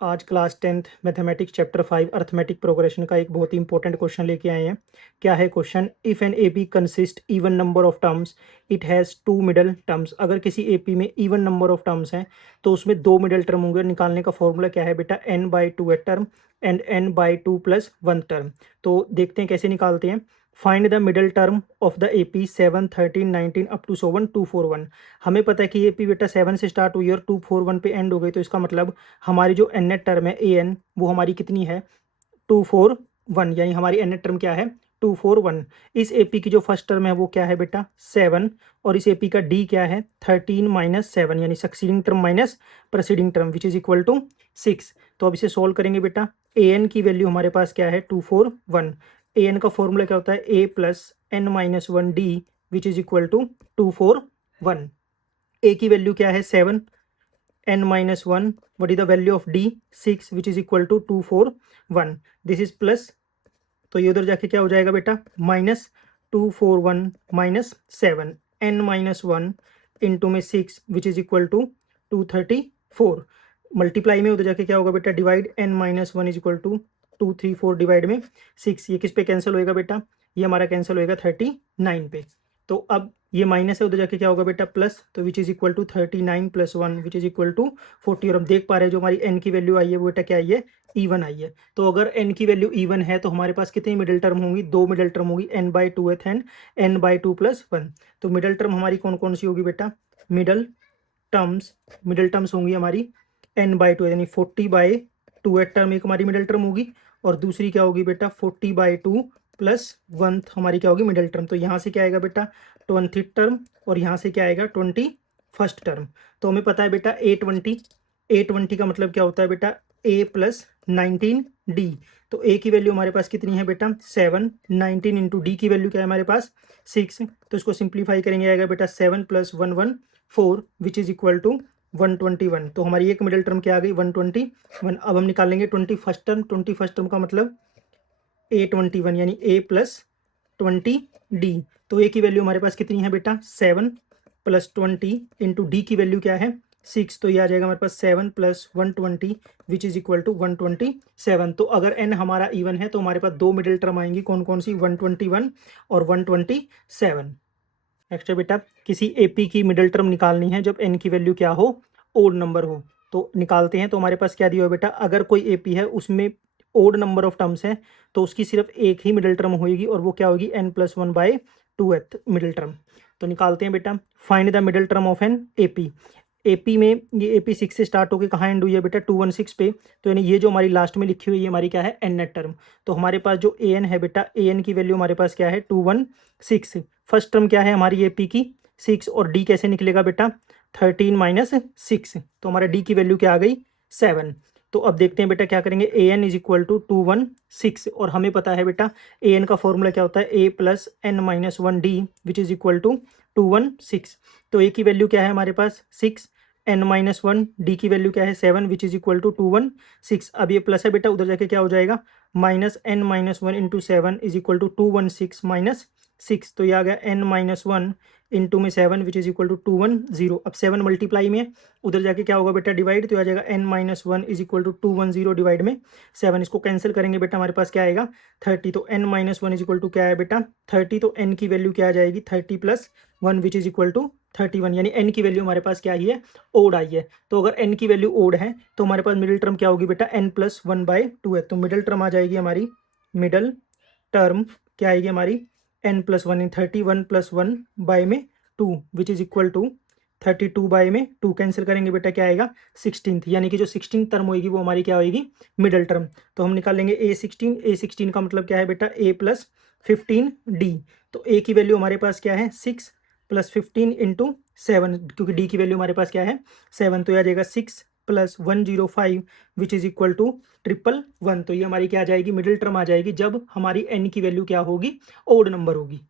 आज class 10th mathematics chapter 5 arithmetic progression का एक बहुत ही इंपॉर्टेंट क्वेश्चन लेके आए हैं। क्या है question? If an AP consist even number of terms it has two middle terms. अगर किसी एपी में इवन नंबर ऑफ टर्म्स हैं तो उसमें दो मिडल टर्म होंगे। निकालने का फॉर्मूला क्या है बेटा? n/2 a term and n/2 + 1 term. तो देखते हैं कैसे निकालते हैं। Find the middle term of the AP 7, 13, 19 up to 7 241। हमें पता है कि एपी बेटा 7 से स्टार्ट हुई और 241 पे एंड हो गई, तो इसका मतलब हमारी जो एन नेट टर्म है ए एन वो हमारी कितनी है? 241, यानी हमारी एन नेट टर्म क्या है? 241। इस एपी की जो फर्स्ट टर्म है वो क्या है बेटा? 7। और इस एपी का डी क्या है? 13 माइनस 7, यानी succeeding term minus preceding term which is equal to 6। तो अब इसे सोल्व करेंगे बेटा। ए एन की वैल्यू हमारे पास क्या है? 241। ए एन का फॉर्मूला क्या होता है? A plus n minus one d which is equal to 241। A की वैल्यू क्या है? 7। n minus 1, what is the value of d? 6 which is equal to 241। this is plus, तो ये उधर जाके क्या हो जाएगा बेटा? Minus 241 minus 7, n minus 1 into में 6 which is equal to 234। Multiply में उधर जाके क्या होगा बेटा? Divide, n minus 1 is equal to 234 divide में 6। ये किस पे कैंसिल होएगा बेटा? ये हमारा कैंसिल होएगा 39 पे। तो अब ये माइनस है, उधर जाके क्या होगा बेटा? प्लस, तो which is equal to 39 + 1 which is equal to 40। और हम देख पा रहे हैं जो हमारी n की वैल्यू आई है वो बेटा क्या आई है? इवन आई है। तो अगर n की वैल्यू इवन है तो हमारे पास कितनी मिडिल टर्म होंगी? दो मिडिल टर्म होगी, n/2 एंड n/2 + 1। तो मिडिल टर्म हमारी कौन कौन सी होगी बेटा? मिडिल टर्म्स होंगी हमारी n/2, यानी 40/2 टर्म एक हमारी मिडिल टर्म होगी। और दूसरी क्या होगी बेटा? 40/2 + 1 हमारी क्या होगी? Middle term. तो यहाँ से क्या आएगा बेटा? 20th टर्म, और यहाँ से क्या आएगा? 21st term. तो हमें पता है बेटा A20 का मतलब क्या होता है बेटा? a + 19d। तो a की वैल्यू हमारे पास कितनी है बेटा? 7। 19 इंटू डी की वैल्यू क्या है हमारे पास? 6। तो इसको सिंप्लीफाई करेंगे, आएगा बेटा 7 + 1 1 4 विच इज इक्वल टू 121। तो हमारी एक मिडिल टर्म क्या आ गई? 121। अब हम निकालेंगे 21st टर्म। 21st टर्म का मतलब A21, यानी a + 20d। तो a की वैल्यू हमारे पास कितनी है बेटा? 7 + 20 इंटू डी की वैल्यू क्या है? 6। तो ये आ जाएगा हमारे पास 7 + 120 विच इज इक्वल टू 127। तो अगर n हमारा इवन है तो हमारे पास दो मिडिल टर्म आएंगी, कौन कौन सी? 121 और 127। नेक्स्ट है बेटा, किसी एपी की मिडिल टर्म निकालनी है जब n की वैल्यू क्या हो? ओड नंबर हो। तो निकालते हैं। तो हमारे पास क्या दिया हो बेटा? अगर कोई एपी है उसमें ओड नंबर ऑफ टर्म्स है तो उसकी सिर्फ एक ही मिडिल टर्म होगी, और वो क्या होगी? n+1/2th middle term. तो निकालते हैं बेटा। Find the middle term of an AP. AP में ये एपी 6 से स्टार्ट होकर कहाँ एंड हुई है बेटा? 216 पे। तो यानी ये जो हमारी लास्ट में लिखी हुई है हमारी क्या है? N net term. तो हमारे पास जो ए एन है बेटा, ए एन की वैल्यू हमारे पास क्या है? 216। फर्स्ट टर्म क्या है हमारी एपी की? 6। और डी कैसे निकलेगा बेटा? 13 माइनस 6। तो हमारा डी की वैल्यू क्या आ गई? 7। तो अब देखते हैं बेटा क्या करेंगे। A N is equal to 216, और हमें पता है बेटा ए एन का फॉर्मूला क्या होता है? A plus n minus 1d which is equal to 216। तो ए की वैल्यू क्या है हमारे पास? 6। n-1 डी की वैल्यू क्या है? 7 विच इज इक्वल टू 216। अब ये प्लस है बेटा, उधर जाके क्या हो जाएगा? -n-1 into 7 is equal to 216 minus 6। तो ये आ गया n-1 इंटू में 7 विच इज इक्वल टू 210। अब 7 मल्टीप्लाई में उधर जाके क्या होगा बेटा? डिवाइड। तो आ जाएगा n-1 is equal to 210 divide में 7। इसको कैंसिल करेंगे बेटा, हमारे पास क्या आएगा? 30। तो n-1 इज इक्वल टू क्या है बेटा? 30। तो n की वैल्यू क्या आ जाएगी? 30 + 1 विच इज इक्वल टू 31, यानी n की वैल्यू हमारे पास क्या आई है? ओड आई है। तो अगर n की वैल्यू ओड है तो हमारे पास मिडिल टर्म क्या होगी बेटा? n+1/2 है। तो मिडिल टर्म आ जाएगी हमारी, मिडल टर्म क्या आएगी हमारी? n+1, 31 + 1 बाय में 2 which is equal to 32 by में 2। कैंसिल करेंगे बेटा, क्या आएगा? 16th, यानी कि जो 16th टर्म होगी वो हमारी क्या होगी? Middle term. तो हम निकालेंगे A16 का मतलब क्या है बेटा? a + 15d। तो a की वैल्यू हमारे पास क्या है? 6 + 15 इंटू 7, क्योंकि डी की वैल्यू हमारे पास क्या है? 7। तो यह आ जाएगा 6 + 105 विच इज इक्वल टू 111। तो ये हमारी क्या आ जाएगी? मिडिल टर्म आ जाएगी जब हमारी n की वैल्यू क्या होगी? ओड नंबर होगी।